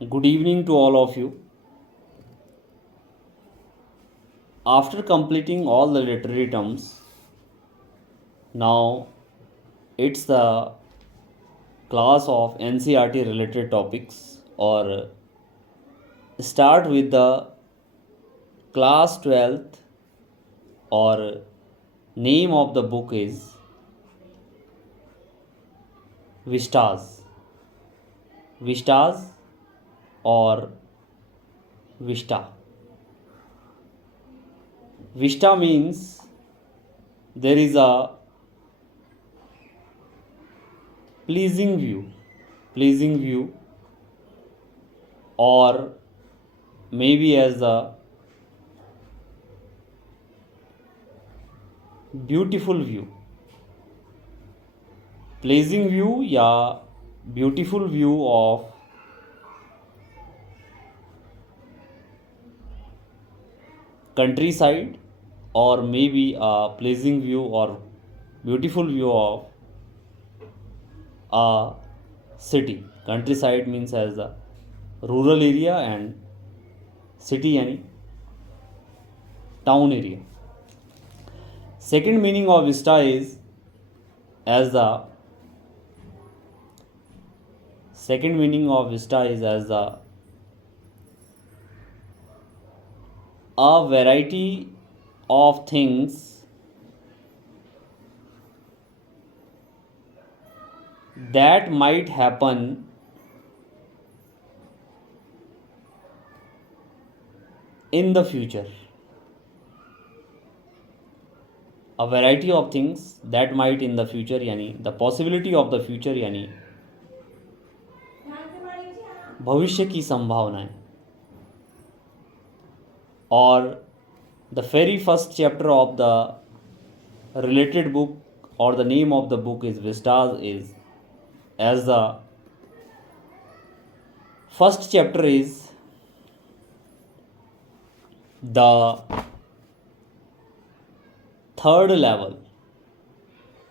Good evening to all of you. After completing all the literary terms, now it's the class of NCRT related topics or start with the class 12th or name of the book is Vistas. Vistas or Vista. Vista means there is a pleasing view, or maybe as a beautiful view. Pleasing view या beautiful view of countryside, or maybe a pleasing view or beautiful view of a city. Countryside means as a rural area and city यानी town area. Second meaning of vista is as the second meaning of vista is as the a variety of things that might happen in the future. A variety of things that might in the future यानी the possibility of the future यानी भविष्य की संभावनाएं. और the very first chapter of the related book or the name of the book is Vistas is as the first chapter is the third level.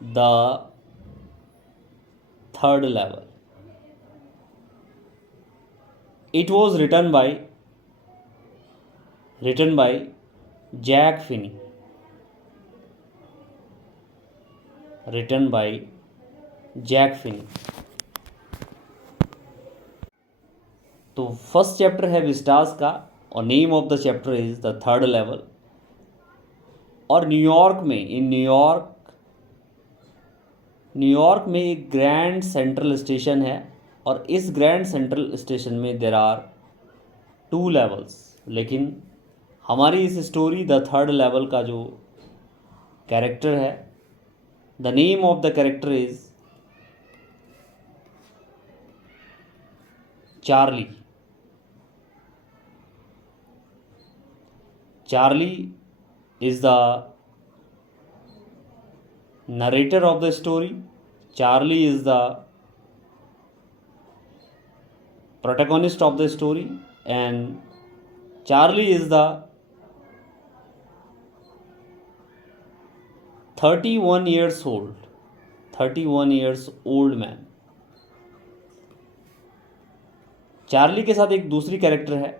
The third level. It was written by Jack Finney. Written by Jack Finney. तो first chapter है Vistas का और name of the chapter is the third level. और New York में एक grand Central station है और इस ग्रैंड सेंट्रल स्टेशन में देर आर 2 लेवल्स. लेकिन हमारी इस स्टोरी द थर्ड लेवल का जो कैरेक्टर है, the name of the character is Charlie. Charlie is the narrator of the story. Charlie is the protagonist of the story, and Charlie is the 31 years old man. Charlie के साथ एक दूसरी character है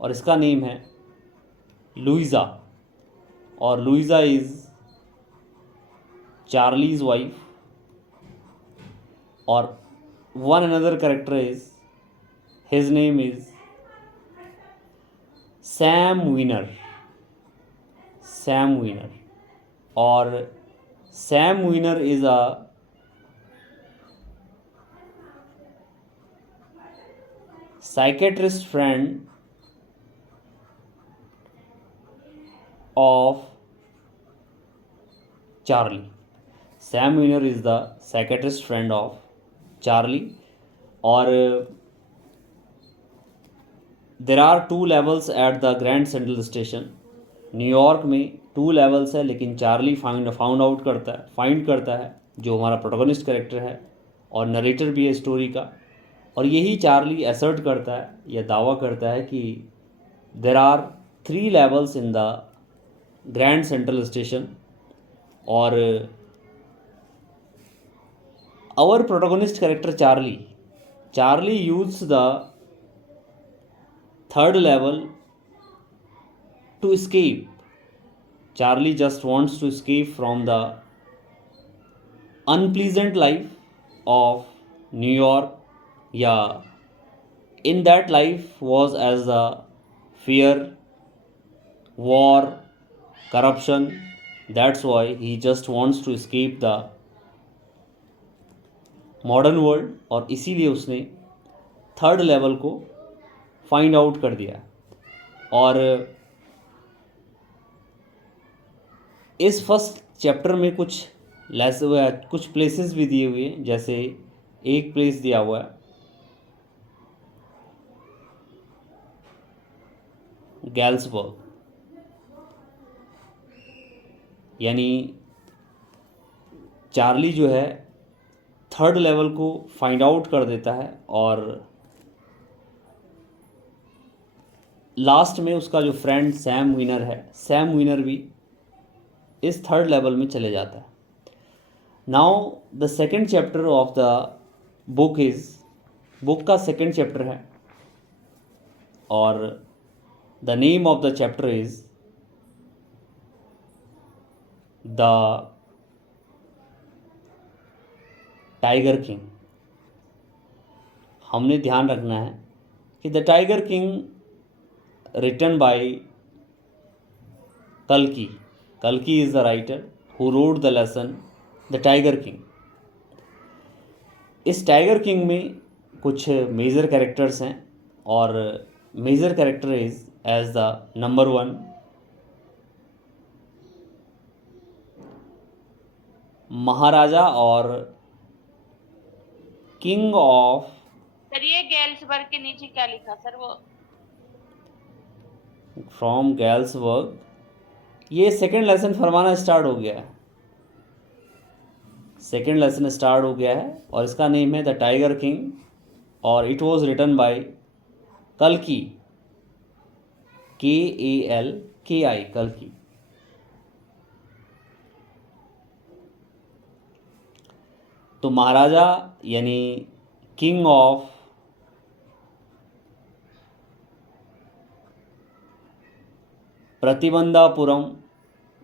और इसका name है Louisa. और Louisa is Charlie's wife. और one another character is his name is Sam Weiner. और Sam Weiner is a psychiatrist friend of Charlie. Sam Weiner is the psychiatrist friend of Charlie. और there are 2 levels at the Grand Central Station. New York में 2 levels है, लेकिन Charlie find करता है जो हमारा protagonist character है और नरेटर भी है स्टोरी का. और यही चार्ली असर्ट करता है या दावा करता है कि there are 3 levels in the Grand Central Station. और our protagonist character Charlie Charlie use the third level to escape. Charlie just wants to escape from the unpleasant life of New York. Yeah, in that life was as the fear, war, corruption. That's why he just wants to escape the modern world, और इसीलिए उसने third level को find out कर दिया. और इस first chapter में कुछ प्लेसेस भी दिए हुए हैं. जैसे एक प्लेस दिया हुआ है गैल्सबर्ग, यानी चार्ली जो है थर्ड लेवल को फाइंड आउट कर देता है और लास्ट में उसका जो फ्रेंड सैम विनर भी इस थर्ड लेवल में चले जाता है. Now the second chapter of the book का सेकेंड चैप्टर है और the name of the chapter is the Tiger King. हमने ध्यान रखना है कि the Tiger King written by कल्की is the writer who wrote the lesson the Tiger King. इस टाइगर किंग में कुछ मेजर कैरेक्टर्स हैं और major character is as the number 1 maharaja और किंग ऑफ. सर ये गैल्सबर्ग के नीचे क्या लिखा सर? वो फ्रॉम गैल्सबर्ग. ये सेकेंड लेसन फरमाना स्टार्ट हो गया है. सेकेंड लेसन स्टार्ट हो गया है और इसका नेम है द टाइगर किंग और इट वाज रिटन बाय कल्की, KALKI, कल्की. तो महाराजा यानी किंग ऑफ प्रतिबंधापुरम,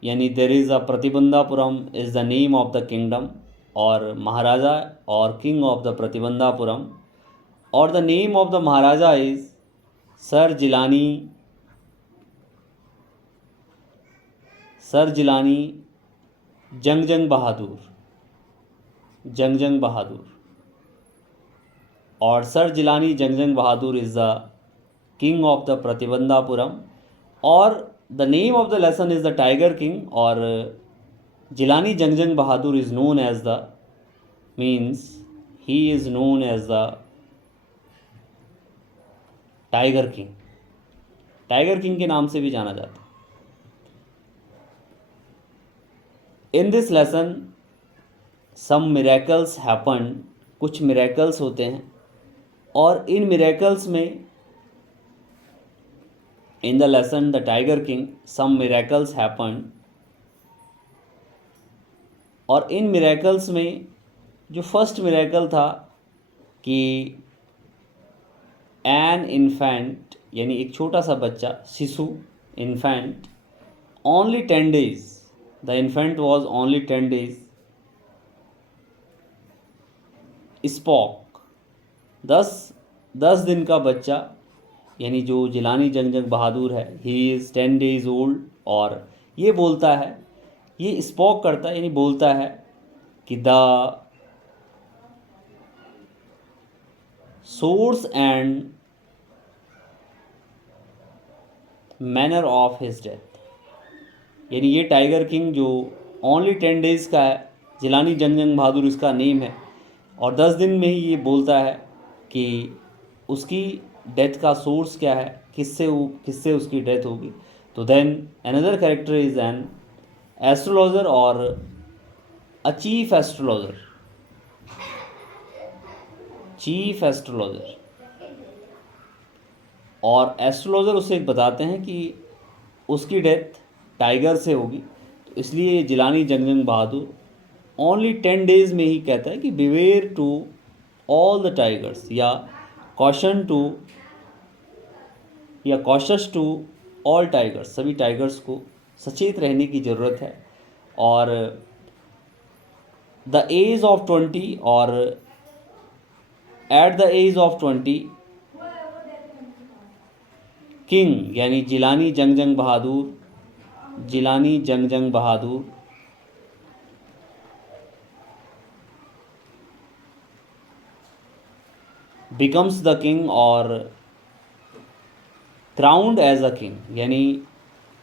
यानी there is a Pratibandapuram is the name of the kingdom, और महाराजा और किंग ऑफ द प्रतिबंधापुरम, और the name of the maharaja is Sir Jilani Jung Bahadur. और Sir Jilani Jung Bahadur is the king of the Pratibandapuram, और the name of the lesson is the Tiger King. और Jilani Jung Bahadur is known as the he is known as the Tiger King के नाम से भी जाना जाता है. In this lesson some miracles happen, कुछ मिरेकल्स होते हैं और इन मिरेकल्स में in the lesson the Tiger King some miracles happen, और इन मिरेकल्स में जो फर्स्ट मिरेकल था कि एन इन्फेंट, यानी एक छोटा सा बच्चा, शिशु, infant, only 10 days, the infant was only 10 days, spoke, 10 दिन का बच्चा, यानी जो जिलानी जंग बहादुर है, ही इज़ 10 days ओल्ड, और ये बोलता है, ये स्पॉक करता है, यानी बोलता है कि the source and manner of his death, यानी ये टाइगर किंग जो ओनली 10 days का है, जिलानी जंग बहादुर इसका नेम है, और 10 दिन में ही ये बोलता है कि उसकी डेथ का सोर्स क्या है, किससे उसकी डेथ होगी. तो then another character is an astrologer और अ चीफ एस्ट्रोलॉजर. और एस्ट्रोलॉजर उसे बताते हैं कि उसकी डेथ टाइगर से होगी. तो इसलिए जिलानी जंग बहादुर ओनली 10 days में ही कहता है कि beware to all the tigers, या कॉशन टू, या कॉशस टू ऑल टाइगर्स, सभी टाइगर्स को सचेत रहने की ज़रूरत है। और द एज ऑफ 20, और at the age of 20 king यानी Jilani Jung Bahadur, Jilani Jung Bahadur becomes the king, और क्राउंड एज अ किंग, यानी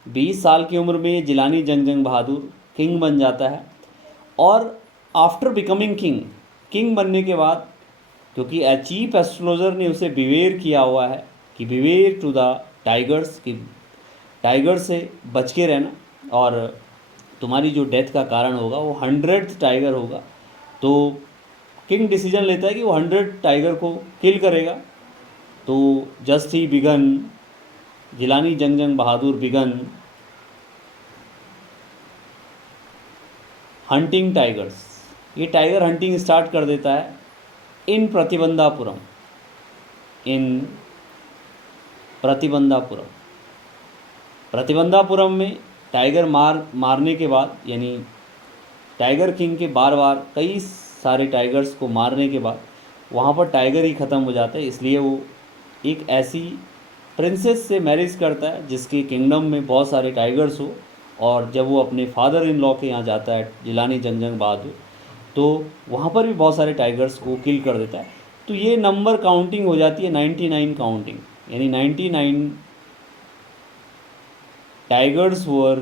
20 साल की उम्र में जिलानी जंग बहादुर किंग बन जाता है। और आफ्टर बिकमिंग किंग, किंग बनने के बाद, क्योंकि चीफ एस्ट्रोलॉजर ने उसे बिवेयर किया हुआ है कि बिवेयर टू द टाइगर्स, कि टाइगर से बच के रहना, और तुम्हारी जो डेथ का कारण होगा वो 100th टाइगर होगा। तो किंग डिसीजन लेता है कि वो 100 टाइगर को किल करेगा। तो just he began, Jilani Jung Bahadur begin hunting tigers, ये टाइगर हंटिंग स्टार्ट कर देता है इन प्रतिबंधापुरम, इन प्रतिबंधापुरम। प्रतिबंधापुरम में टाइगर मारने के बाद, यानी टाइगर किंग के बार बार कई सारे टाइगर्स को मारने के बाद वहाँ पर टाइगर ही ख़त्म हो जाते हैं। इसलिए वो एक ऐसी प्रिंसेस से मैरिज करता है जिसके किंगडम में बहुत सारे टाइगर्स हो। और जब वो अपने फादर इन लॉ के यहाँ जाता है जिलानी जंग बहादुर, तो वहाँ पर भी बहुत सारे टाइगर्स को किल कर देता है। तो ये नंबर काउंटिंग हो जाती है 99 काउंटिंग, यानी 99 टाइगर्स वर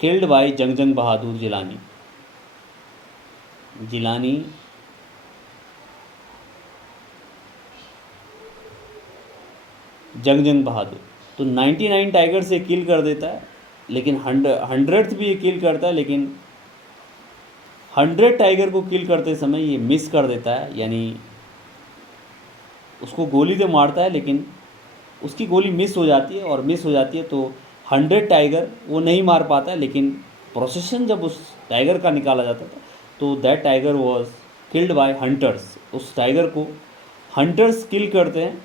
किल्ड बाय जंग बहादुर जिलानी, जिलानी जंग बहादुर। तो 99 टाइगर से किल कर देता है, लेकिन 100th भी ये किल करता है, लेकिन 100 टाइगर को किल करते समय ये मिस कर देता है, यानी उसको गोली से मारता है लेकिन उसकी गोली मिस हो जाती है, और मिस हो जाती है तो 100 टाइगर वो नहीं मार पाता है। लेकिन प्रोसेशन जब उस टाइगर का निकाला जाता था तो that tiger was killed by hunters, उस टाइगर को हंटर्स किल करते हैं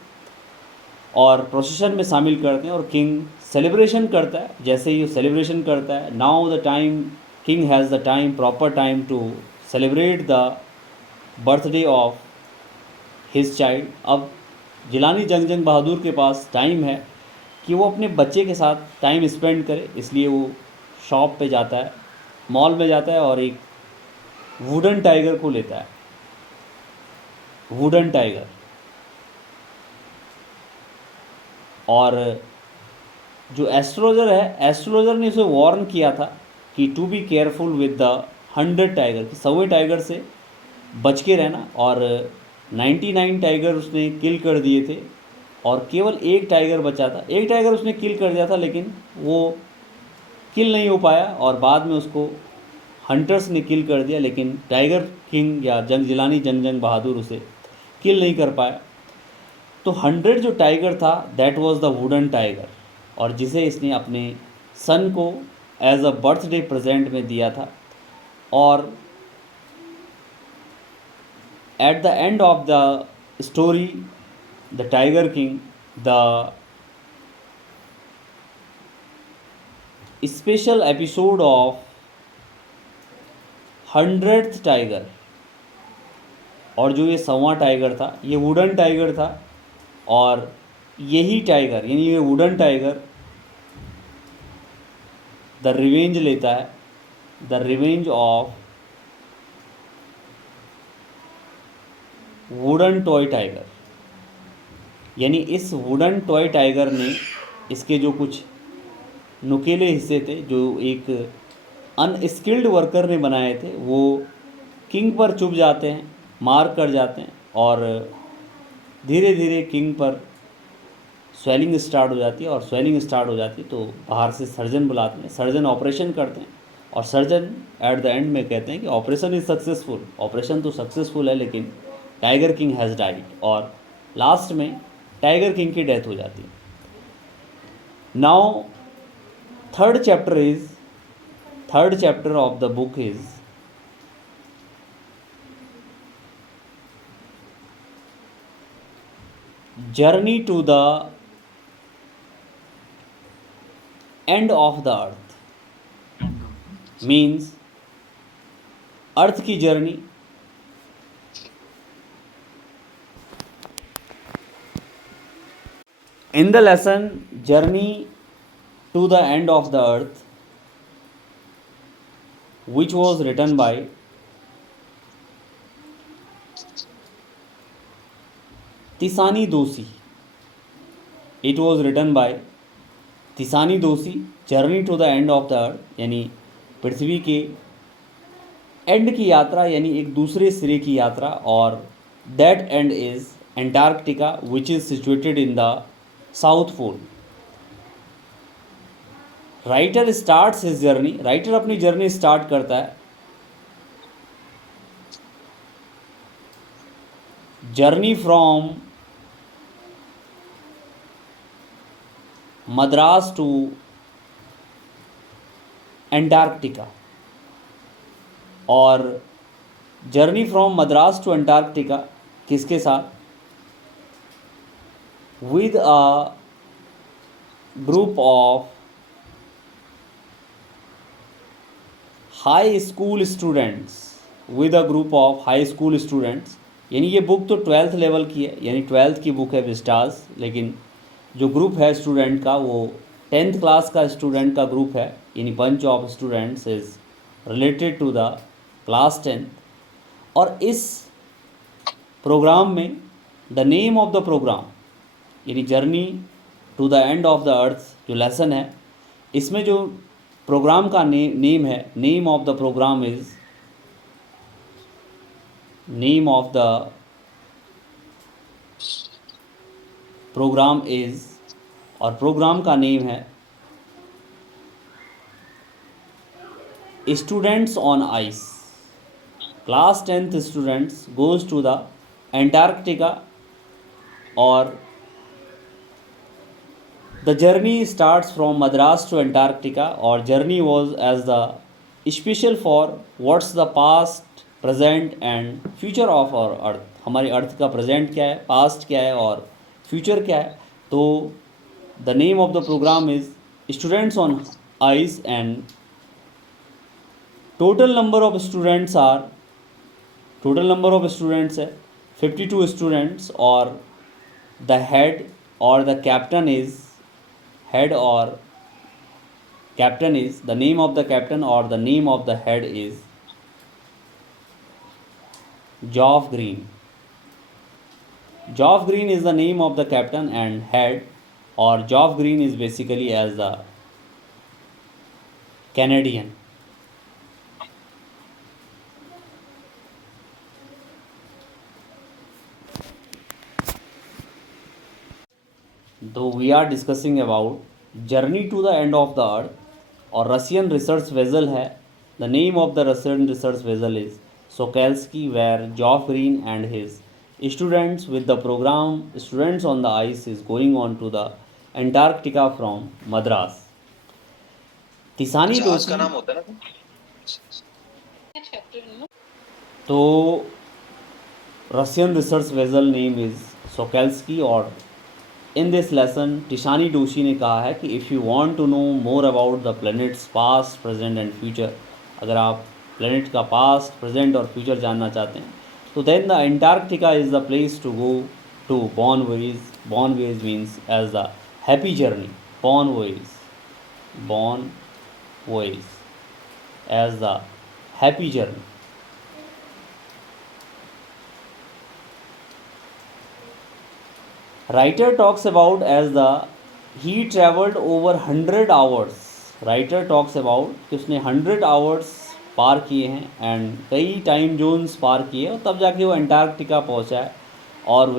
और प्रोसेशन में शामिल करते हैं। और किंग सेलिब्रेशन करता है। जैसे ही वो सेलिब्रेशन करता है, now the time king has the time, proper time to celebrate the birthday of his child. अब जिलानी जंग बहादुर के पास टाइम है कि वो अपने बच्चे के साथ टाइम स्पेंड करे, इसलिए वो शॉप पे जाता है, मॉल में जाता है और एक वुडन टाइगर को लेता है, वुडन टाइगर। और जो एस्ट्रोलॉजर है, एस्ट्रोलॉजर ने उसे वार्न किया था कि to be careful with the 100 tiger, कि 100 टाइगर से बच के रहना। और 99 टाइगर उसने किल कर दिए थे और केवल एक टाइगर बचा था। एक टाइगर उसने किल कर दिया था लेकिन वो किल नहीं हो पाया और बाद में उसको हंटर्स ने किल कर दिया, लेकिन टाइगर किंग या जिलानी जंग बहादुर उसे किल नहीं कर पाया। तो 100 जो टाइगर था that was the wooden tiger, और जिसे इसने अपने सन को एज अ बर्थडे प्रेजेंट में दिया था। और at the end of the story the Tiger king, the special episode of 100th tiger, और जो ये 100वां टाइगर था ये वुडन टाइगर था। और यही टाइगर यानी ये वुडन टाइगर द रिवेंज लेता है, the revenge of wooden toy tiger. यानी इस वुडन टॉय टाइगर ने इसके जो कुछ नुकीले हिस्से थे जो एक अनस्किल्ड वर्कर ने बनाए थे, वो किंग पर चुभ जाते हैं, मार कर जाते हैं, और धीरे धीरे किंग पर स्वेलिंग स्टार्ट हो जाती है। और स्वेलिंग स्टार्ट हो जाती है तो बाहर से सर्जन बुलाते हैं, सर्जन ऑपरेशन करते हैं, और सर्जन एट द एंड में कहते हैं कि ऑपरेशन इज़ सक्सेसफुल, ऑपरेशन तो सक्सेसफुल है लेकिन टाइगर किंग हैज़ डाइड। और लास्ट में टाइगर किंग की डेथ हो जाती है। Now third chapter of the book is journey to the end of the earth means earth की journey. In the lesson Journey to the End of the Earth, which was written by Tisani Doshi, it was written by Tisani Doshi, Journey to the End of the Earth यानी पृथ्वी के and की यात्रा यानी एक दूसरे सिरे की यात्रा, और that end is Antarctica which is situated in the South Pole. Writer starts his journey, writer अपनी जर्नी स्टार्ट करता है journey from Madras to Antarctica, और journey from Madras to Antarctica किसके साथ? With a group of high school students, with a group of high school students. यानी ये book तो 12th level की है, यानी 12th की बुक है विस्टास, लेकिन जो ग्रुप है स्टूडेंट का वो 10th क्लास का स्टूडेंट का ग्रुप है, यानी bunch of students is related to the class 10th। और इस प्रोग्राम में the name of the programme यानी journey to the end of the earth जो लेसन है, इसमें जो प्रोग्राम का नेम है, name of the programme is, name of the programme is, और प्रोग्राम का नेम है students on ice. Class 10th students goes to the Antarctica, और the journey starts from Madras to Antarctica, और journey was as the special for what's the past present and future of our earth. हमारी earth का present क्या है, past क्या है और future क्या है। तो the name of the programme is students on ice, and total number of students are, total number of students है 52 स्टूडेंट्स, और द हेड और the captain is, head or captain is, the name of the captain or the name of the head is Geoff Green. Geoff Green is the name of the captain, and head or Geoff Green is basically as the Canadian. Though we are discussing about journey to the end of the earth, और Russian research vessel है, the name of the Russian research vessel is Shokalskiy, where Geoff Green and his students with the programme students on the ice is going on to the Antarctica from Madras. Tishani Doshi का नाम होता है ना, तो Russian research vessel name is Shokalskiy. और in this lesson Tishani Doshi ने कहा है कि if you want to know more about the planets past present and future, अगर आप प्लैनेट का पास्ट प्रेजेंट और फ्यूचर जानना चाहते हैं, तो then the Antarctica is the place to go to bon voyage. Bon voyage means as the happy journey, bon voyage, bon voyage as the happy journey. Writer talks about as the he traveled over 100 hours. Writer talks about कि उसने 100 hours पार किए हैं and कई time zones पार किए, और तब जाके वो एंटार्क्टिका पहुंचा है। और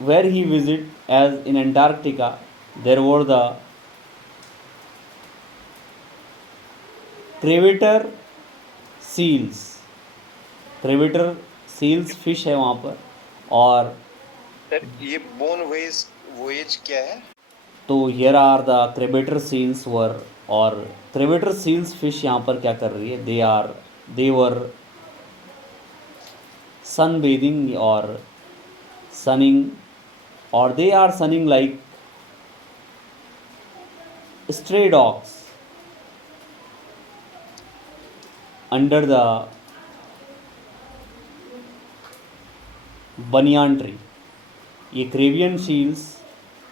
where he visit as in Antarctica, there were the crevator seals, crevator seals fish है वहाँ पर। और सर ये बोन वोएज क्या है? तो हियर आर द क्रेवेटर सील्स वर, और क्रेवेटर सील्स फिश यहाँ पर क्या कर रही है, दे वर sun bathing or sunning, or they are sunning like stray dogs under the banyan tree. ये क्रेवियन शील्स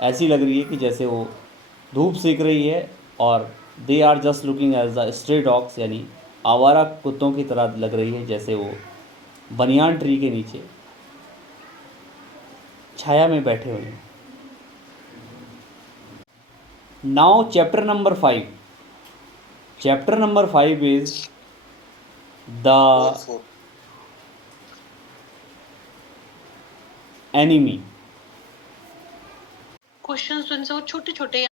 ऐसी लग रही है कि जैसे वो धूप सेक रही है, और they are just looking as the stray dogs, यानी आवारा कुत्तों की तरह लग रही है, जैसे वो बनियान ट्री के नीचे छाया में बैठे हुए हैं। Now chapter number 5। Chapter number 5 is the four enemy। Questions जो इनसे वो छोटे छोटे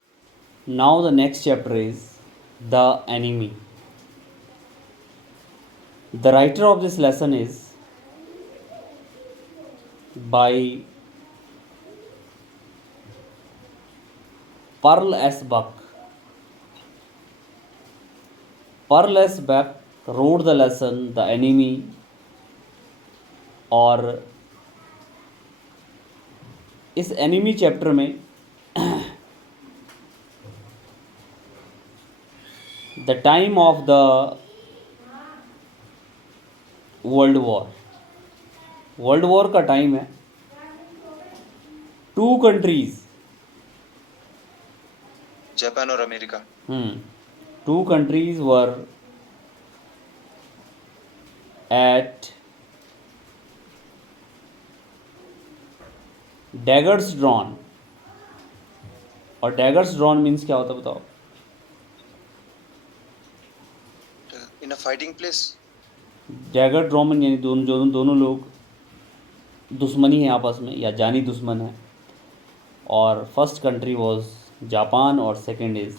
Now the next chapter is the enemy। The writer of this lesson is by Pearl S. Buck। Pearl S. Buck wrote the lesson The Enemy, और इस enemy chapter में the time of the world war का time है। Two countries, Japan और America. Two countries were at daggers drawn. और daggers drawn means क्या होता है बताओ? In a fighting place. Dagger drawn यानी दोनों लोग दुश्मनी है आपस में, या जानी दुश्मन है। और फर्स्ट कंट्री वाज जापान और second is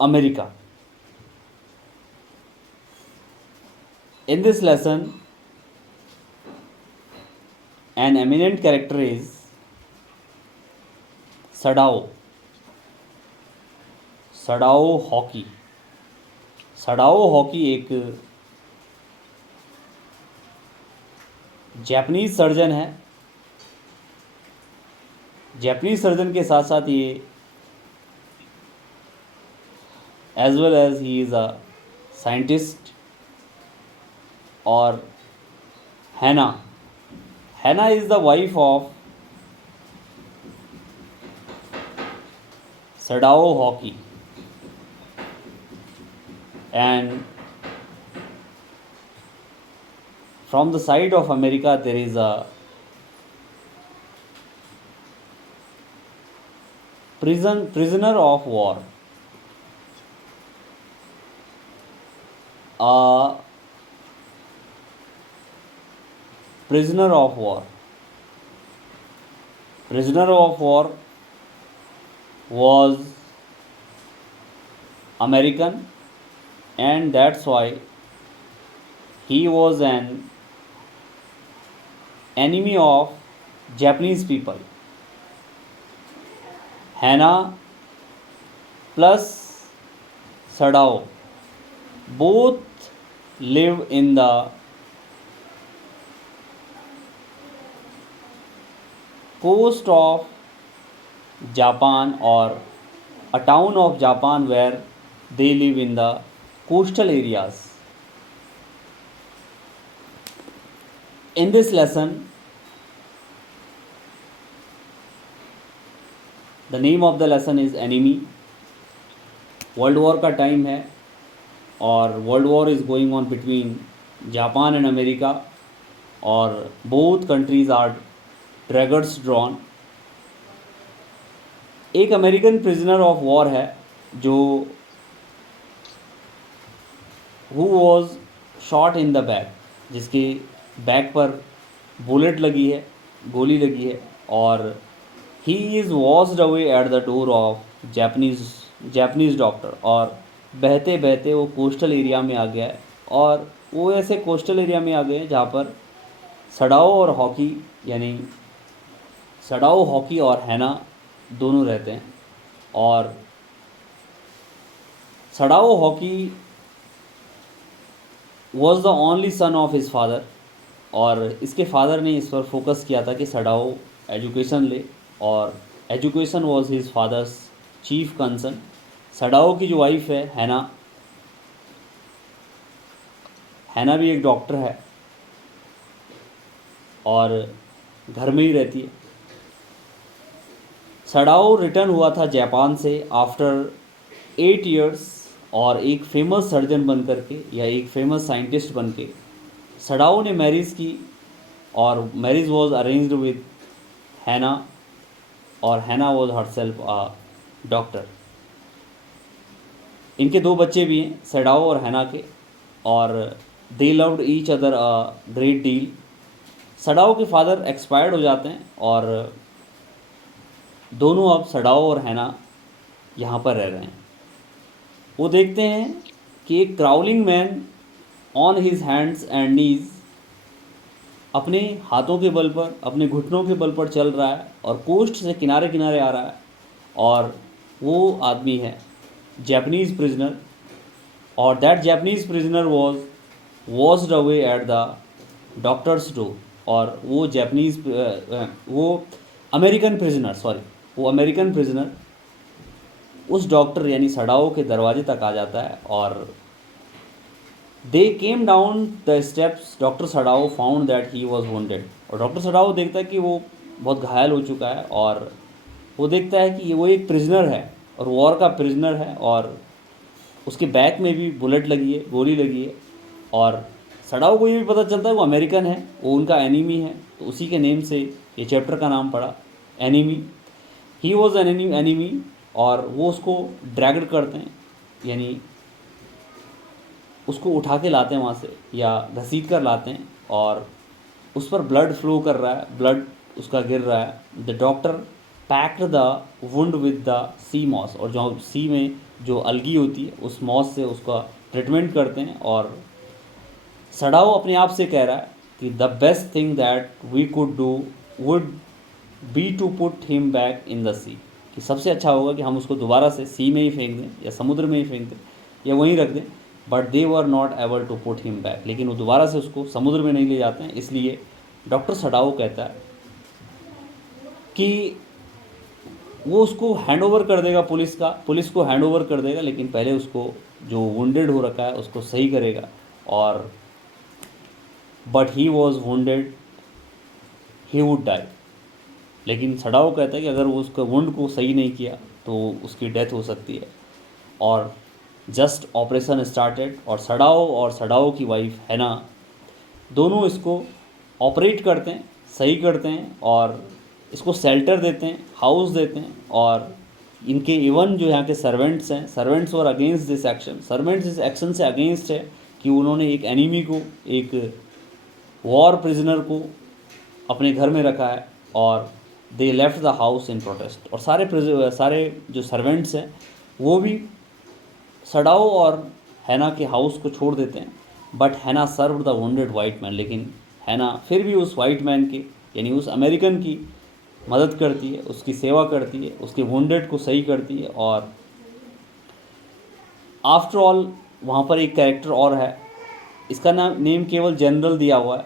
America. In this lesson an eminent character is Sadao Hoki. Sadao Hoki एक जापानीज सर्जन है। जापानीज सर्जन के साथ साथ ये as well as he is a scientist. और Hana is the wife of Sadao Hockey, and from the side of America there is a prisoner of war, a prisoner of war was American, and that's why he was an enemy of Japanese people. Hannah plus Sadao both live in the coast of Japan, or a town of Japan where they live in the coastal areas. In this lesson, the name of the lesson is enemy। World war का time है, और world war is going on between Japan and America, और both countries are draggers drawn. एक American prisoner of war है जो who was shot in the back, जिसके back पर bullet लगी है, गोली लगी है, और he is washed away at the door of Japanese doctor. और बहते बहते वो कोस्टल एरिया में आ गया है, और वो ऐसे कोस्टल एरिया में आ गए हैं जहाँ पर सडाओ और हॉकी, यानी सडाओ हॉकी और हैना दोनों रहते हैं। और Sadao hockey was the only son of his father, और इसके फादर ने इस पर फोकस किया था कि सडाओ एजुकेशन ले, और education was his father's chief concern. Sadao की जो वाइफ है हैना, हैना भी एक डॉक्टर है और घर में ही रहती है। सडाओ रिटर्न हुआ था जापान से आफ्टर 8 इयर्स, और एक फेमस सर्जन बन करके या एक फेमस साइंटिस्ट बन के सडाओ ने मैरिज की, और मैरिज वॉज अरेंज्ड विद हैना, और हैना वॉज हरसेल्फ अ डॉक्टर। इनके 2 बच्चे भी हैं सडाओ और हैना के, और they loved each other a great deal. Sadao के फादर एक्सपायर्ड हो जाते हैं और दोनों अब सडाओ और हैना यहाँ पर रह रहे हैं। वो देखते हैं कि एक crawling man on his hands and knees, अपने हाथों के बल पर, अपने घुटनों के बल पर चल रहा है और कोस्ट से किनारे किनारे आ रहा है, और वो आदमी है जापानीज़ प्रिजनर, और that Japanese prisoner was washed away at the doctor's door. और वो जापानीज़ वो अमेरिकन प्रिजनर उस डॉक्टर यानी सडाओ के दरवाजे तक आ जाता है, और they came down the steps. Doctor Sadao found that he was wounded, और डॉक्टर सडाओ देखता है कि वो बहुत घायल हो चुका है, और वो देखता है कि वो एक प्रिजनर है और वॉर का प्रिजनर है, और उसके बैक में भी बुलेट लगी है, गोली लगी है, और सडाओ को ये भी पता चलता है वो अमेरिकन है, वो उनका एनिमी है। तो उसी के नेम से ये चैप्टर का नाम पड़ा, enemy. He was an enemy, और वो उसको ड्रैग करते हैं, यानी उसको उठा के लाते हैं वहाँ से या घसीट कर लाते हैं, और उस पर ब्लड फ्लो कर रहा है, ब्लड उसका गिर रहा है। The doctor packed the wound with the sea moss, और जो सी में जो अलगी होती है उस मॉस से उसका ट्रीटमेंट करते हैं। और सडाओ अपने आप से कह रहा है कि the best thing that we could do would be to put him back in the sea, कि सबसे अच्छा होगा कि हम उसको दोबारा से सी में ही फेंक दें या समुद्र में ही फेंक दें या वहीं रख दें। But they were not able to put him back, लेकिन वो दोबारा से उसको समुद्र में नहीं ले जाते हैं। इसलिए डॉक्टर सडाओ कहता है कि वो उसको हैंड ओवर कर देगा, पुलिस को हैंड ओवर कर देगा, लेकिन पहले उसको जो वुंडेड हो रखा है उसको सही करेगा। और but he was wounded, he would die. लेकिन सडाओ कहता है कि अगर वो उसका वुंड को सही नहीं किया तो उसकी डेथ हो सकती है। और जस्ट ऑपरेशन स्टार्टेड, और सडाओ की वाइफ हैना दोनों इसको ऑपरेट करते हैं, सही करते हैं, और इसको शेल्टर देते हैं, हाउस देते हैं। और इनके इवन जो यहाँ के सर्वेंट्स हैं, servants were against this action, servants इस एक्शन से अगेंस्ट है कि उन्होंने एक एनिमी को, एक वॉर प्रिजनर को अपने घर में रखा है, और they left the house in protest. और सारे जो सर्वेंट्स हैं वो भी सडाओ और हैना के हाउस को छोड़ देते हैं। But Hana serve the wounded white man, लेकिन हैना फिर भी उस वाइट मैन की यानी उस अमेरिकन की मदद करती है, उसकी सेवा करती है, उसके वुंडेड को सही करती है। और आफ्टर ऑल वहाँ पर एक कैरेक्टर और है, इसका नेम केवल जनरल दिया हुआ है,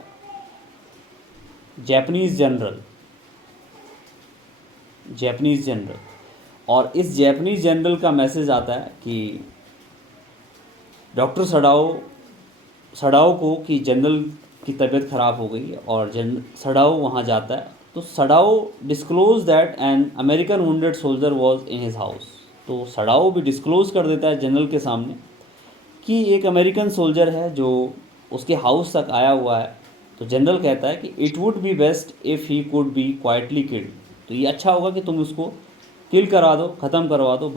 जापानीज़ जनरल। और इस जापानीज़ जनरल का मैसेज आता है कि डॉक्टर सडाओ को कि जनरल की तबीयत ख़राब हो गई, और सडाओ वहाँ जाता है। तो Sadao disclose that an American wounded soldier was in his house. तो सडाओ भी डिस्क्लोज कर देता है जनरल के सामने कि एक अमेरिकन सोल्जर है जो उसके हाउस तक आया हुआ है। तो जनरल कहता है कि it would be best if he could be quietly killed, तो ये अच्छा होगा कि तुम उसको किल करा दो, ख़त्म करवा दो,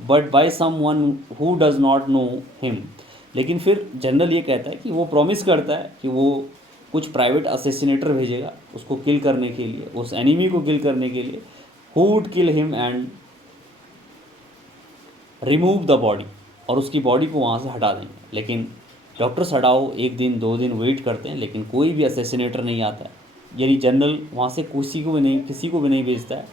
but by someone who does not know him. लेकिन फिर जनरल ये कहता है कि वो प्रॉमिस करता है कि वो कुछ प्राइवेट असैसिनेटर भेजेगा उसको किल करने के लिए, उस एनिमी को किल करने के लिए, who would kill him and remove the body, और उसकी बॉडी को वहाँ से हटा देंगे। लेकिन डॉक्टर सडाओ 1 दिन 2 दिन वेट करते हैं, लेकिन कोई भी असैसिनेटर नहीं आता है, यानी जनरल वहाँ से किसी को भी नहीं भेजता है।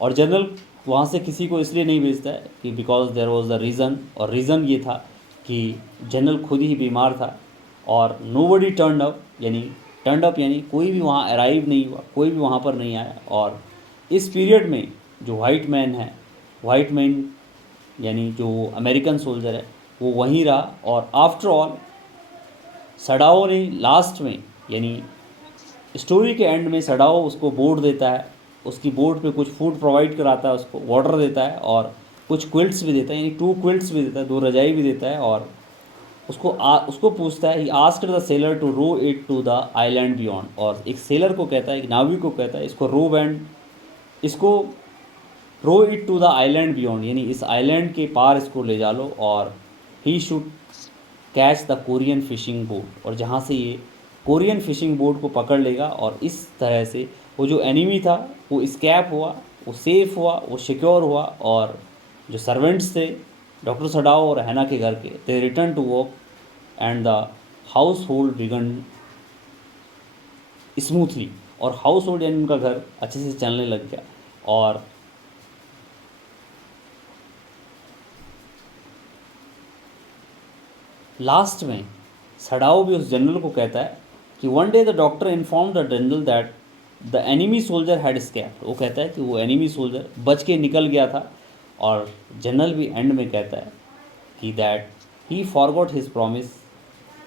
और जनरल वहाँ से किसी को इसलिए नहीं भेजता है कि because there was the reason, और रीज़न ये था कि जनरल खुद ही बीमार था और नोबडी टर्न अप, यानी कोई भी वहाँ अराइव नहीं हुआ, कोई भी वहाँ पर नहीं आया। और इस पीरियड में जो वाइट मैन यानी जो अमेरिकन सोल्जर है वो वहीं रहा। और आफ्टर ऑल सडाओ ने लास्ट में, यानी स्टोरी के एंड में, सडाओ उसको बोट देता है, उसकी बोट पे कुछ फूड प्रोवाइड कराता है, उसको वाटर देता है और कुछ क्विल्ट्स भी देता है, यानी 2 क्विल्ट्स भी देता है, 2 रजाई भी देता है। और उसको पूछता है, he asked the sailor to row it to the island beyond. और एक सेलर को कहता है, एक नाविक को कहता है, इसको row it to the island beyond, यानी इस आइलैंड के पार इसको ले जा लो, और he should catch the Korean fishing boat, और जहाँ से ये कोरियन फिशिंग बोट को पकड़ लेगा। और इस तरह से वो जो एनिमी था वो स्कैप हुआ, वो सेफ हुआ, वो सिक्योर हुआ। और जो सर्वेंट्स थे डॉक्टर सडाओ और हैना के घर के, they return to work and the household began smoothly, और हाउस होल्ड यानी उनका घर अच्छे से चलने लग गया। और लास्ट में सडाओ भी उस जनरल को कहता है कि one day the doctor inform the general that the enemy soldier had escaped. वो कहता है कि वो एनिमी सोल्जर बच के निकल गया था। और जनरल भी एंड में कहता है कि that he forgot his promise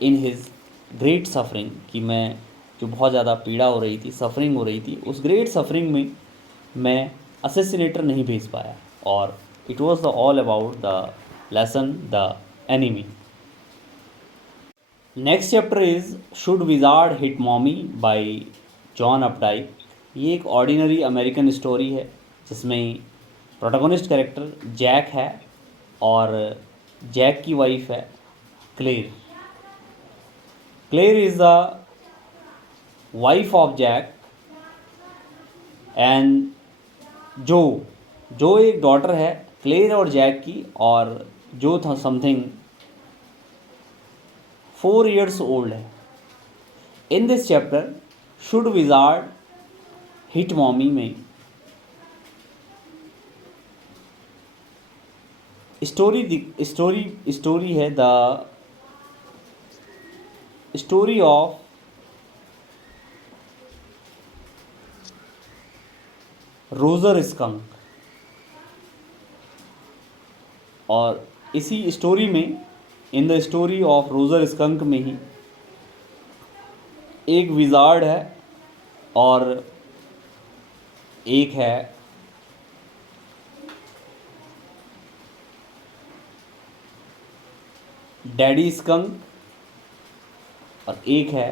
in his great suffering, कि मैं जो बहुत ज़्यादा पीड़ा हो रही थी, सफरिंग हो रही थी, उस ग्रेट सफरिंग में मैं असेसिनेटर नहीं भेज पाया। और it was the all about the lesson the enemy. Next chapter is Should wizard hit Mommy by John Updike. ये एक ऑर्डिनरी अमेरिकन स्टोरी है जिसमें प्रोटोगोनिस्ट कैरेक्टर जैक है और जैक की वाइफ है Claire. Claire is the wife of Jack and Jo एक daughter है क्लेयर और जैक की, और जो था समथिंग 4 years old है। In this chapter should wizard hit mommy में स्टोरी है the story of Roger Skunk. और इसी स्टोरी में, in the story of Roger Skunk में ही एक विजार्ड है और एक है डैडी स्कंक और एक है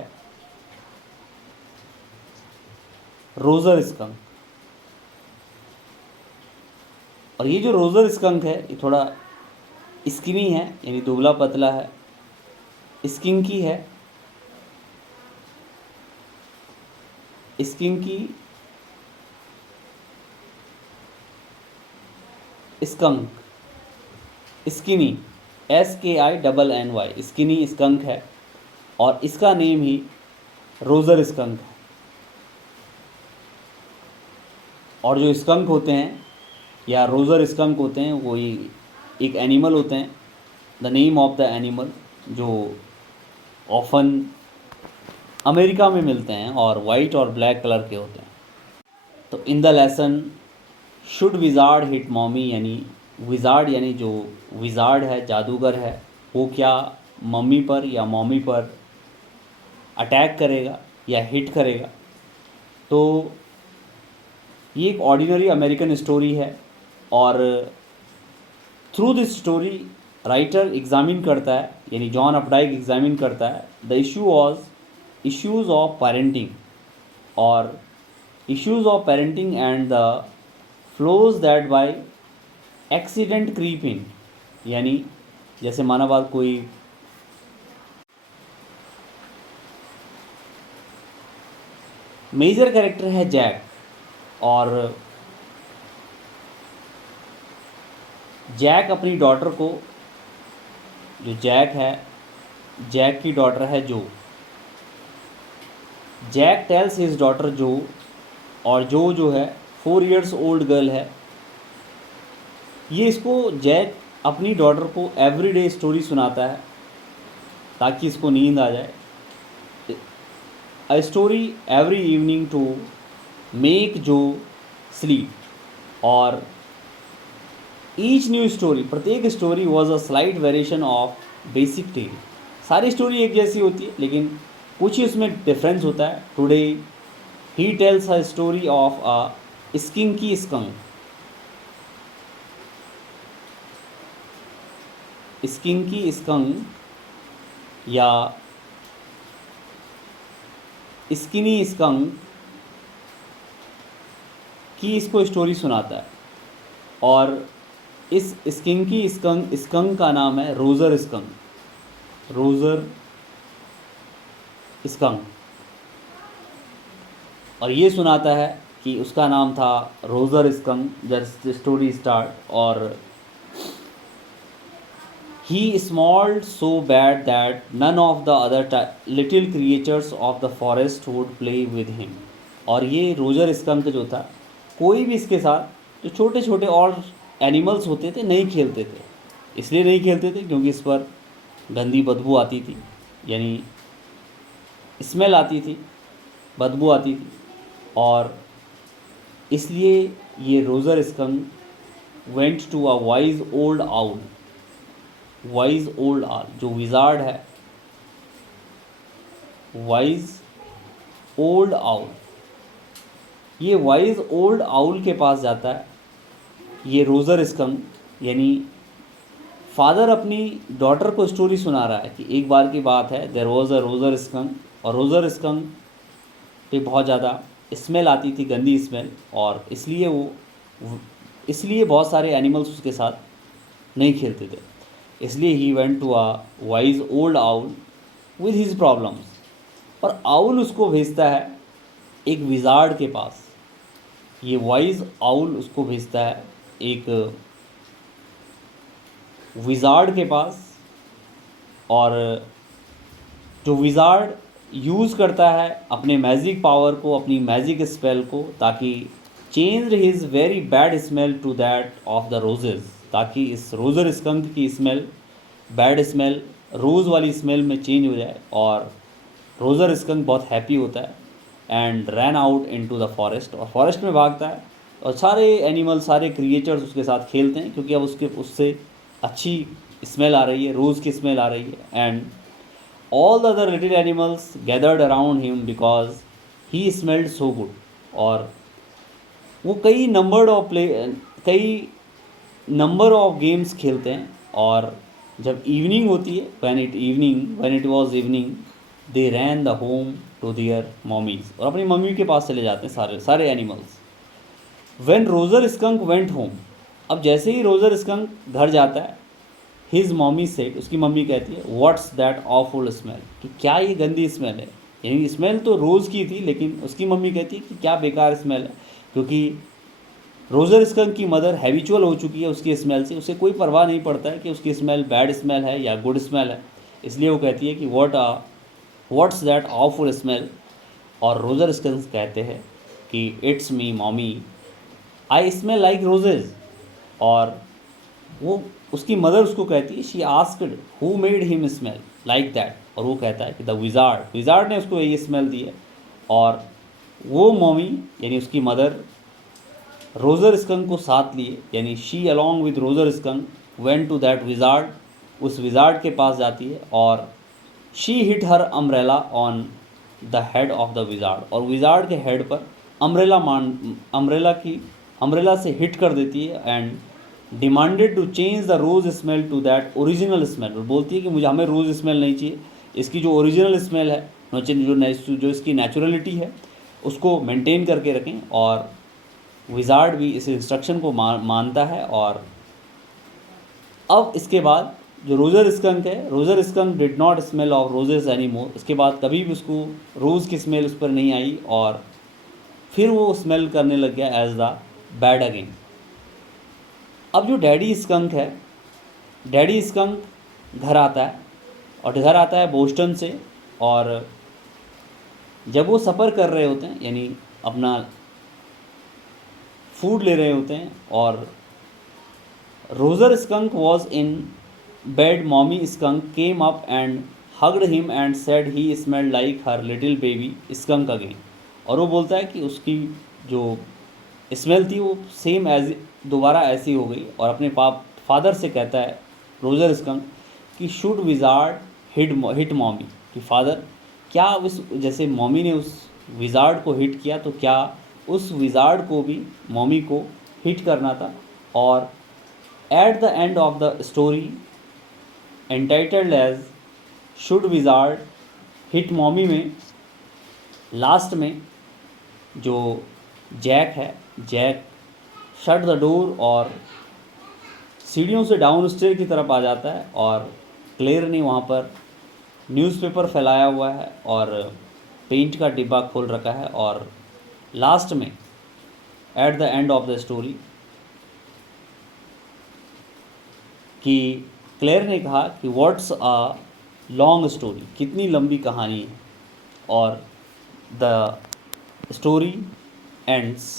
रोजर स्कंक। और ये जो रोजर स्कंक है ये थोड़ा स्किनी है, यानी दुबला पतला है, स्किंकी है, skinky skunk, skinny SKINNY, skinny skunk है। और इसका नेम ही रोजर स्कंक है। और जो स्कंक होते हैं या रोजर स्कंक होते हैं वो एक एनिमल होते हैं, the name of the animal, जो ऑफन अमेरिका में मिलते हैं और वाइट और ब्लैक कलर के होते हैं। तो in the lesson should wizard hit mommy, यानी विजार्ड यानी जो विजार्ड है, जादूगर है, वो क्या मम्मी पर या मॉमी पर अटैक करेगा या हिट करेगा। तो ये एक ऑर्डिनरी अमेरिकन स्टोरी है और through this story writer examine करता है, यानी जॉन अपडाइक एग्जामिन करता है द इश्यूज़ ऑफ पेरेंटिंग और issues of parenting and the flaws that by accident creep in, यानी जैसे माना बात कोई मेजर कैरेक्टर है जैक, और जैक अपनी डॉटर को, जो जैक है, जैक की डॉटर है जो, जैक टेल्स हिज डॉटर जो, और जो है 4 years ओल्ड गर्ल है, ये इसको जैक अपनी डॉटर को एवरीडे स्टोरी सुनाता है ताकि इसको नींद आ जाए। A story every evening to make Jo sleep. और ईच न्यू स्टोरी, प्रत्येक story was a slight variation of basic tale. सारी स्टोरी एक जैसी होती है लेकिन कुछ ही उसमें डिफरेंस होता है। Today he tells a story of a skinky skunk. Skinky skunk या स्किनी स्कंक की इसको स्टोरी सुनाता है। और इस स्किंकी स्कंक का नाम है रोज़र स्कंक। रोज़र स्कंक। और ये सुनाता है कि उसका नाम था रोज़र स्कंक जस्ट स्टोरी स्टार्ट। और he smelled so bad that none of the other little creatures of the forest would play with him। और ये रोजर स्कंक जो था, कोई भी इसके साथ जो छोटे छोटे और एनिमल्स होते थे नहीं खेलते थे। इसलिए नहीं खेलते थे क्योंकि इस पर गंदी बदबू आती थी, यानी स्मेल आती थी, बदबू आती थी। और इसलिए ये Roger Skunk went to a wise old owl. Wise old owl जो विजार्ड है, वाइज ओल्ड आउल, ये वाइज ओल्ड आउल के पास जाता है। ये रोज़र स्कंक, यानी फादर अपनी डॉटर को स्टोरी सुना रहा है कि एक बार की बात है, there was a Roger Skunk. और रोज़र स्कंक पे बहुत ज़्यादा स्मेल आती थी, गंदी स्मेल। और इसलिए बहुत सारे एनिमल्स उसके साथ नहीं खेलते थे। इसलिए he went to a wise old owl with his problems. और आउल उसको भेजता है एक विजार्ड के पास। ये वाइज आउल उसको भेजता है एक विजार्ड के पास। और जो विजार्ड यूज़ करता है अपने मैजिक पावर को, अपनी मैजिक स्पेल को, ताकि change his very bad smell to that of the roses, ताकि इस रोज़र स्कंक की स्मेल, बैड स्मेल, रोज़ वाली स्मेल में चेंज हो जाए। और रोज़र स्कंक बहुत हैप्पी होता है and ran out into the forest. और फॉरेस्ट में भागता है और सारे एनिमल, सारे क्रिएचर्स उसके साथ खेलते हैं क्योंकि अब उससे अच्छी स्मेल आ रही है, रोज़ की स्मेल आ रही है। And all the other little animals gathered around him because he smelled so good. और वो कई नंबर ऑफ गेम्स खेलते हैं। और जब इवनिंग होती है, when it was evening, they ran the home to their mommies. और अपनी मम्मी के पास चले जाते हैं सारे animals. When Roger Skunk went home, अब जैसे ही रोज़र स्कंक घर जाता है, हिज मॉमी सेड, उसकी मम्मी कहती है, व्हाट्स दैट ऑफुल स्मेल, कि क्या ये गंदी स्मेल है। यानी स्मेल तो रोज़ की थी लेकिन उसकी मम्मी कहती है कि क्या बेकार स्मेल है, क्योंकि रोज़र स्कंक की मदर हैबिचुअल हो चुकी है उसकी स्मेल से। उसे कोई परवाह नहीं पड़ता है कि उसकी स्मेल बैड स्मेल है या गुड स्मेल है। इसलिए वो कहती है कि व्हाट्स दैट ऑफुल स्मेल। और रोज़र स्कंक कहते हैं कि it's me mommy, I smell like roses. और वो उसकी मदर उसको कहती है, she asked who made him smell like that. और वो कहता है कि द विजार्ड ने उसको ये स्मेल दी है। और वो मॉमी यानी उसकी मदर रोज़र स्कंक को साथ लिए, यानी she along with Roger Skunk went to that wizard, उस विजार्ड के पास जाती है। और she hit her umbrella on the head of the wizard. और विजार्ड के हेड पर अम्ब्रेला से हिट कर देती है। And demanded to change the rose smell to that original smell. बोलती है कि हमें रोज़ स्मेल नहीं चाहिए, इसकी जो ओरिजिनल स्मेल है, जो इसकी नेचुरलिटी है, उसको मेंटेन करके रखें। और विजार्ड भी इस इंस्ट्रक्शन को मानता है। और अब इसके बाद जो रोज़र स्कंक है, रोज़र skunk did not smell of roses any more. इसके बाद कभी भी उसको रोज़ की स्मेल उस पर नहीं आई। और फिर वो स्मेल करने लग गया एज द बैड अगेन। अब जो डैडी स्कंक है, डैडी स्कंक घर आता है, और घर आता है बोस्टन से। और जब वो सफ़र कर रहे होते हैं, यानी अपना फूड ले रहे होते हैं और Roger skunk was in bed. Mommy skunk came up and hugged him and said he smelled like her little baby skunk again. और वो बोलता है कि उसकी जो स्मेल थी वो सेम एज दोबारा ऐसी हो गई, और अपने फादर से कहता है रोजर स्कंक कि शुड विजार्ड हिट मॉमी, कि फादर क्या उस जैसे मॉमी ने उस विजार्ड को हिट किया तो क्या उस विजार्ड को भी मॉमी को हिट करना था। और at the end of the story entitled as should wizard hit mommy में लास्ट में जो जैक है, जैक शट द डोर और सीढ़ियों से डाउन स्टेयर की तरफ आ जाता है, और क्लेयर ने वहाँ पर न्यूज़पेपर फैलाया हुआ है और पेंट का डिब्बा खोल रखा है। और लास्ट में eight the end of the story कि क्लेयर ने कहा कि व्हाट्स अ लॉन्ग स्टोरी, कितनी लंबी कहानी है, और the story ends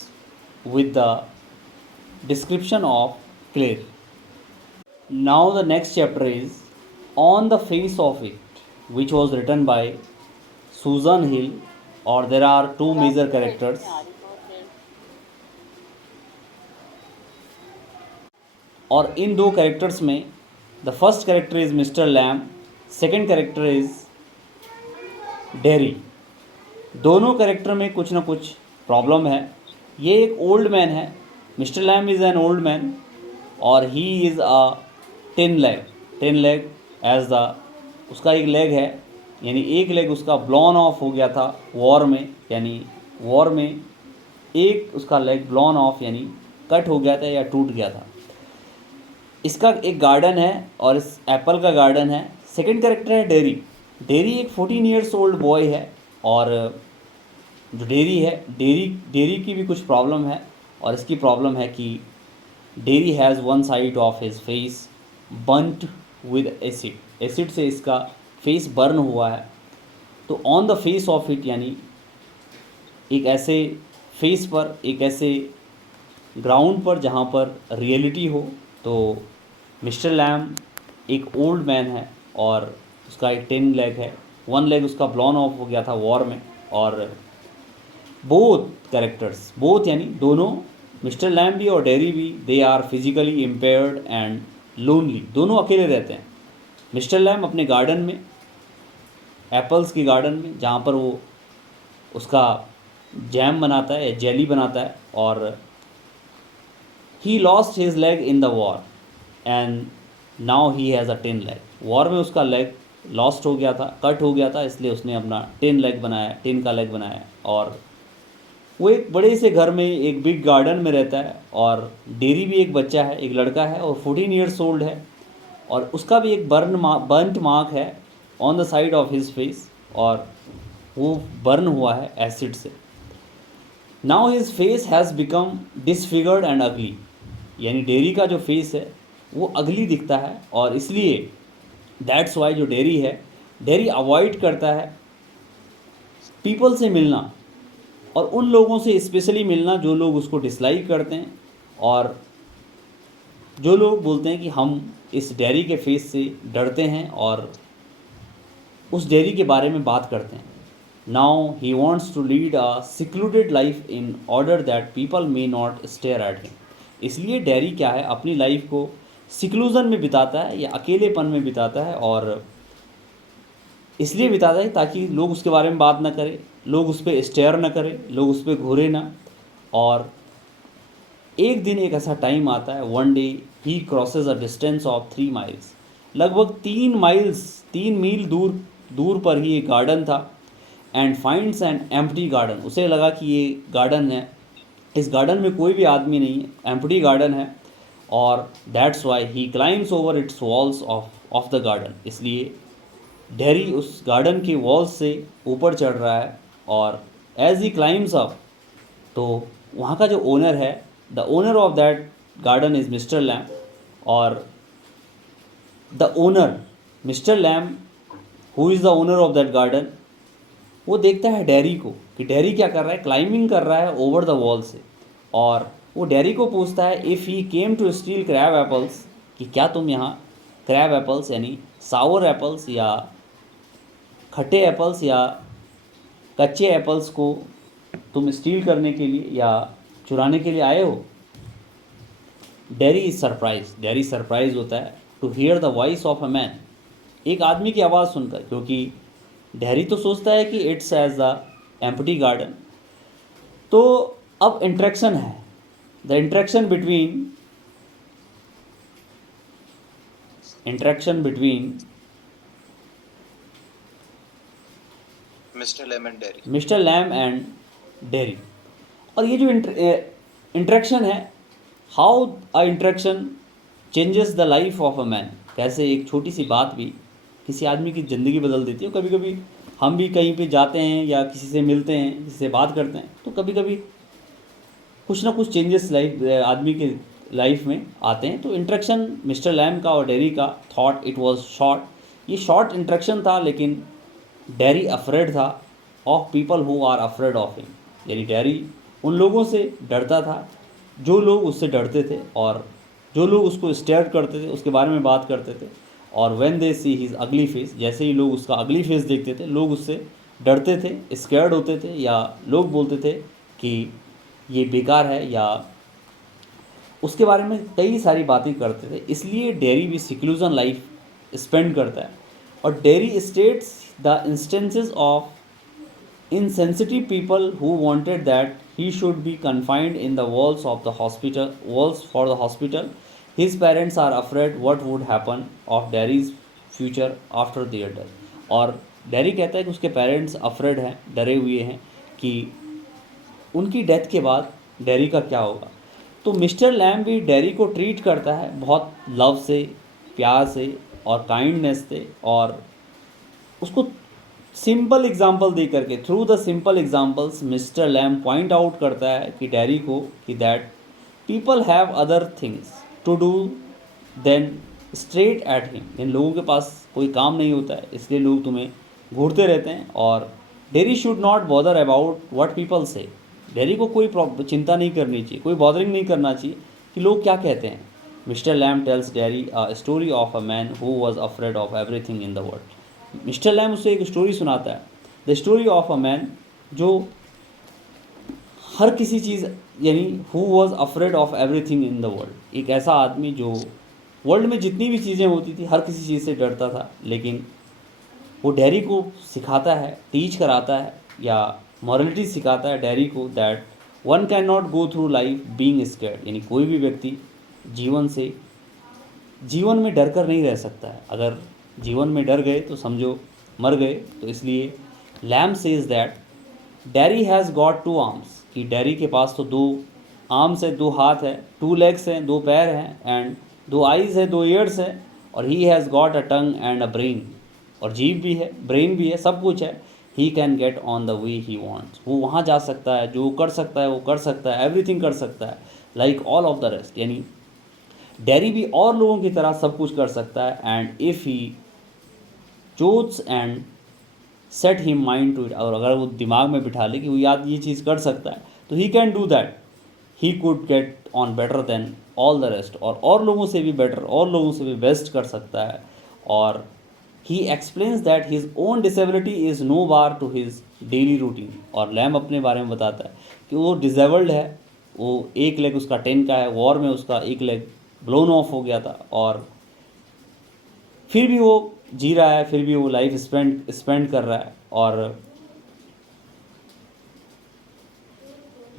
with the description of Claire. Now the next chapter is On the Face of It, which was written by Susan Hill, or there are two major characters. और इन दो characters में the first character is Mr Lamb, second character is Derry. दोनों character में कुछ ना कुछ problem है। ये एक ओल्ड मैन है, Mr Lamb is an old man, और he is a tin leg as the, उसका एक लेग है, यानी एक लेग उसका ब्लॉन ऑफ हो गया था वॉर में, यानी वॉर में एक उसका लेग ब्लॉन ऑफ यानी कट हो गया था या टूट गया था। इसका एक गार्डन है और इस एप्पल का गार्डन है। सेकंड कैरेक्टर है डेरी। डेरी एक 14 ईयर्स ओल्ड बॉय है, और जो डेरी है, डेरी की भी कुछ प्रॉब्लम है, और इसकी प्रॉब्लम है कि dairy has one side of his face burnt with acid. Acid से इसका फेस बर्न हुआ है। तो on the face of it यानी एक ऐसे फेस पर, एक ऐसे ग्राउंड पर जहाँ पर रियलिटी हो। तो मिस्टर लैम एक ओल्ड मैन है और उसका एक 10 लेग है, 1 लेग उसका ब्लॉन ऑफ हो गया था वॉर में। और बोथ कैरेक्टर्स, बोथ यानी दोनों, मिस्टर लैम भी और डेरी भी, they are physically impaired and lonely, दोनों अकेले रहते हैं। मिस्टर लैम अपने गार्डन में, एप्पल्स की गार्डन में, जहाँ पर वो उसका जैम बनाता है या जेली बनाता है, और he lost his leg in the war and now he has a 10 leg. War में उसका लेग लॉस्ट हो गया था, कट हो गया था, इसलिए उसने अपना 10 लेग बनाया, 10 का लेग बनाया। और वो एक बड़े से घर में एक बिग गार्डन में रहता है, और डेरी भी एक बच्चा है, एक लड़का है, और 14 ईयर्स ओल्ड है, और उसका भी एक बर्न्ट मार्क है on the side of his face, और वो बर्न हुआ है एसिड से। Now his face has become disfigured and अगली, यानी डेरी का जो फेस है वो अगली दिखता है, और इसलिए दैट्स वाई जो डेरी है, डेरी अवॉइड करता है पीपल से मिलना, और उन लोगों से स्पेशली मिलना जो लोग उसको डिसलाइक करते हैं, और जो लोग बोलते हैं कि हम इस डेरी के फेस से डरते हैं और उस डेरी के बारे में बात करते हैं। Now he wants to lead a secluded life in order that people may not stare at him. इसलिए डेरी क्या है, अपनी लाइफ को सिक्लूजन में बिताता है या अकेलेपन में बिताता है, और इसलिए बिताता है ताकि लोग उसके बारे में बात ना करें, लोग उस पर स्टेयर ना करें, लोग उस पर घूरे ना। और एक दिन एक ऐसा टाइम आता है, one day he crosses a distance of 3 miles, लगभग 3 मील दूर पर ही एक गार्डन था, and finds an empty garden. उसे लगा कि ये गार्डन है, इस गार्डन में कोई भी आदमी नहीं है, एम्प्टी गार्डन है, और that's why he climbs over it's walls of the garden. इसलिए डेरी उस गार्डन के वॉल्स से ऊपर चढ़ रहा है, और एज ही क्लाइम्स अप, तो वहाँ का जो ओनर है, the owner of that garden is Mr Lamb, और the owner Mr Lamb who is the owner of that garden, वो देखता है डेरी को कि डेरी क्या कर रहा है, क्लाइंबिंग कर रहा है ओवर द वॉल से, और वो डेरी को पूछता है if he came to steal crab apples, कि क्या तुम यहाँ क्रैब एप्पल्स यानी सावर एप्पल्स या खट्टे एप्पल्स या कच्चे एप्पल्स को तुम स्टील करने के लिए या चुराने के लिए आए हो। डेरी सरप्राइज होता है to hear the voice of a man, एक आदमी की आवाज़ सुनकर, क्योंकि डेरी तो सोचता है कि it's as the empty garden. तो अब इंट्रैक्शन है, the interaction between Mr Lamb and Derry. और ये जो इंट्रैक्शन है, how a interaction changes the life of a man, कैसे एक छोटी सी बात भी किसी आदमी की ज़िंदगी बदल देती है। कभी कभी हम भी कहीं पे जाते हैं या किसी से मिलते हैं, किसी से बात करते हैं, तो कभी कभी कुछ ना कुछ चेंजेस आदमी के लाइफ में आते हैं। तो इंट्रैक्शन मिस्टर लैम का और डेरी का, थॉट इट वाज शॉर्ट, ये शॉर्ट इंट्रैक्शन था, लेकिन डेरी अफ्रेड था of people who are afraid of him, यानी डेरी उन लोगों से डरता था जो लोग उससे डरते थे और जो लोग उसको स्टेयर करते थे, उसके बारे में बात करते थे। और व्हेन दे सी हिज अगली फेस, जैसे ही लोग उसका अगली फेस देखते थे, लोग उससे डरते थे, स्कैर्ड होते थे, या लोग बोलते थे कि ये बेकार है, या उसके बारे में कई सारी बातें करते थे। इसलिए डेरी भी सिक्लूजन लाइफ स्पेंड करता है। और dairy states the instances of insensitive people who wanted that he should be confined in the walls for the hospital. His parents are afraid what would happen of Derry's future after their death. और dairy कहता है कि उसके parents afraid हैं, डरे हुए हैं कि उनकी डेथ के बाद डेरी का क्या होगा। तो मिस्टर लैम भी डेरी को ट्रीट करता है बहुत लव से, प्यार से और काइंडनेस से, और उसको सिंपल एग्जाम्पल दे करके, through the simple examples Mr Lamb point out करता है कि डेरी को कि that people have other things to do than straight at him, इन लोगों के पास कोई काम नहीं होता है, इसलिए लोग तुम्हें घूरते रहते हैं। और dairy should not bother about what people से, डेरी को कोई चिंता नहीं करनी चाहिए, कोई बॉदरिंग नहीं करना चाहिए कि लोग क्या कहते हैं। Mr Lamb tells Derry a story of a man who was afraid of everything in the world. Mr Lamb उसे एक स्टोरी सुनाता है, the story of a man जो हर किसी चीज़, यानी who was afraid of everything in the world, एक ऐसा आदमी जो वर्ल्ड में जितनी भी चीज़ें होती थी हर किसी चीज़ से डरता था। लेकिन वो डेरी को सिखाता है, टीच कराता है या मॉरलिटी सिखाता है डेरी को that one can not go through life being scared, यानी कोई भी व्यक्ति जीवन में डर कर नहीं रह सकता है। अगर जीवन में डर गए तो समझो मर गए। तो इसलिए Lamb says that Derry has got 2 arms, कि डेरी के पास तो 2 आर्म्स है, 2 हाथ है, 2 लेग्स हैं, 2 पैर हैं, एंड 2 आइज़ है, 2 ईयर्स है, और he has got a tongue and a brain, और जीभ भी है, ब्रेन भी है, सब कुछ है। He can get on the way he wants, वो वहाँ जा सकता है, जो कर सकता है वो कर सकता है, एवरीथिंग कर सकता है, like all of the rest, यानी डेरी भी और लोगों की तरह सब कुछ कर सकता है। And if he chose and set him mind to it, और अगर वो दिमाग में बिठा ले कि वो याद ये चीज़ कर सकता है, तो he can do that, he could get on better than all the rest, और लोगों से भी बेटर, और लोगों से भी बेस्ट कर सकता है। और he explains that his own disability is no bar to his daily routine, और लैम अपने बारे में बताता है कि वो डिसेबल्ड है, वो एक लेग उसका 10 का है, वॉर में उसका एक लेग ब्लोन ऑफ हो गया था, और फिर भी वो जी रहा है, फिर भी वो लाइफ स्पेंड कर रहा है। और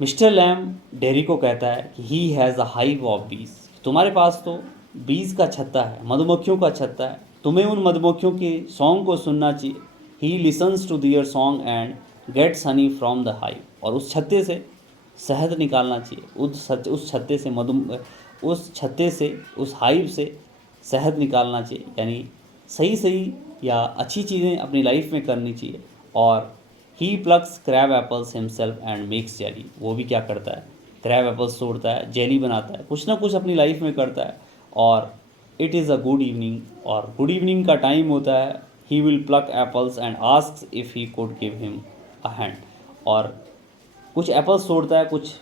मिस्टर लैम डेरी को कहता है कि he has a hive of बीज, तुम्हारे पास तो बीज का छत्ता है, मधुमक्खियों का छत्ता है, तुम्हें उन मधुमक्खियों के सॉन्ग को सुनना चाहिए। He listens to their song and gets honey from the hive, और उस छत्ते से शहद निकालना चाहिए, उस छत्ते से उस हाइव से शहद निकालना चाहिए, यानी सही या अच्छी चीज़ें अपनी लाइफ में करनी चाहिए। और he plugs crab apples himself and makes jelly, वो भी क्या करता है, क्रैब एप्पल्स तोड़ता है, जेली बनाता है, कुछ ना कुछ अपनी लाइफ में करता है। और it is a good evening, और गुड इवनिंग का टाइम होता है। He will pluck apples and asks if he could give him a hand, और कुछ एप्पल्स तोड़ता है, कुछ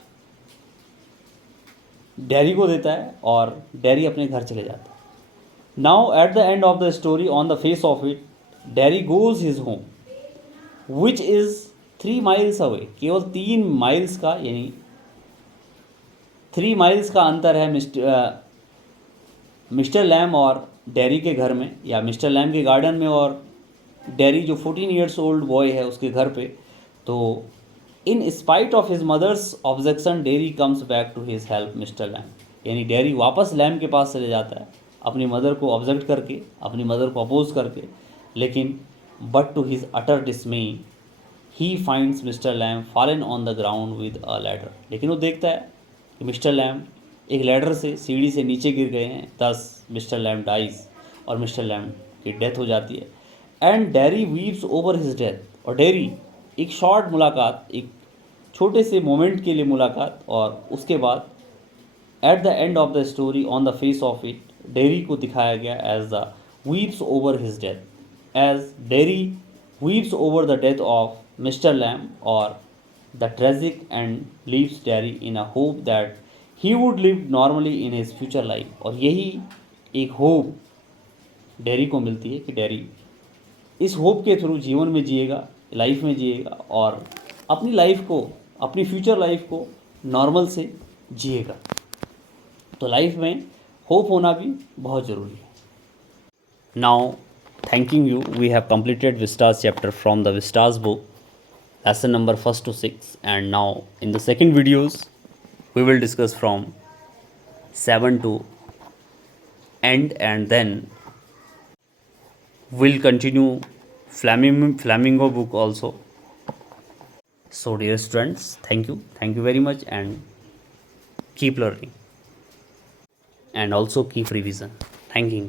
डैरी को देता है और डैरी अपने घर चले जाता है। Now at the end of the story on the face of it dairy goes his home which is 3 miles away. केवल 3 माइल्स का यानी 3 माइल्स का अंतर है मिस्टर लैम और डैरी के घर में, या मिस्टर लैम के गार्डन में और डैरी जो 14 ईयर्स ओल्ड बॉय है उसके घर पे। तो in spite of his mother's objection Derry comes back to his help Mr Lamb, यानी डैरी वापस लैम के पास चले जाता है अपनी मदर को ऑब्जेक्ट करके, अपनी मदर को अपोज करके। लेकिन but to his utter dismay he finds Mr Lamb fallen on the ground with a ladder. लेकिन वो देखता है कि मिस्टर लैम एक लैडर से, सीढ़ी से नीचे गिर गए हैं। दस मिस्टर लैम डाइज, और मिस्टर लैम की डेथ हो जाती है। And dairy weaves over his death, और डैरी एक शॉर्ट मुलाकात, एक छोटे से मोमेंट के लिए मुलाकात, और उसके बाद at the end of the story on the face of it Derry को दिखाया गया as the weaves over his death, as Derry weaves over the death of Mr Lamb और the tragic end leaves Derry in a hope that he would live normally in his future life. और यही एक hope dairy को मिलती है कि dairy इस hope के थ्रू जीवन में जिएगा, लाइफ में जिएगा, और अपनी लाइफ को, अपनी फ्यूचर लाइफ को नॉर्मल से जिएगा। तो लाइफ में होप होना भी बहुत ज़रूरी है। Now thanking you, we have completed Vistas chapter from the Vistas book, lesson number 1 to 6, and now in the second videos we will discuss from 7 to end, and then we'll continue flamingo book also. So dear students, thank you very much, and keep learning and also keep revision. Thank you.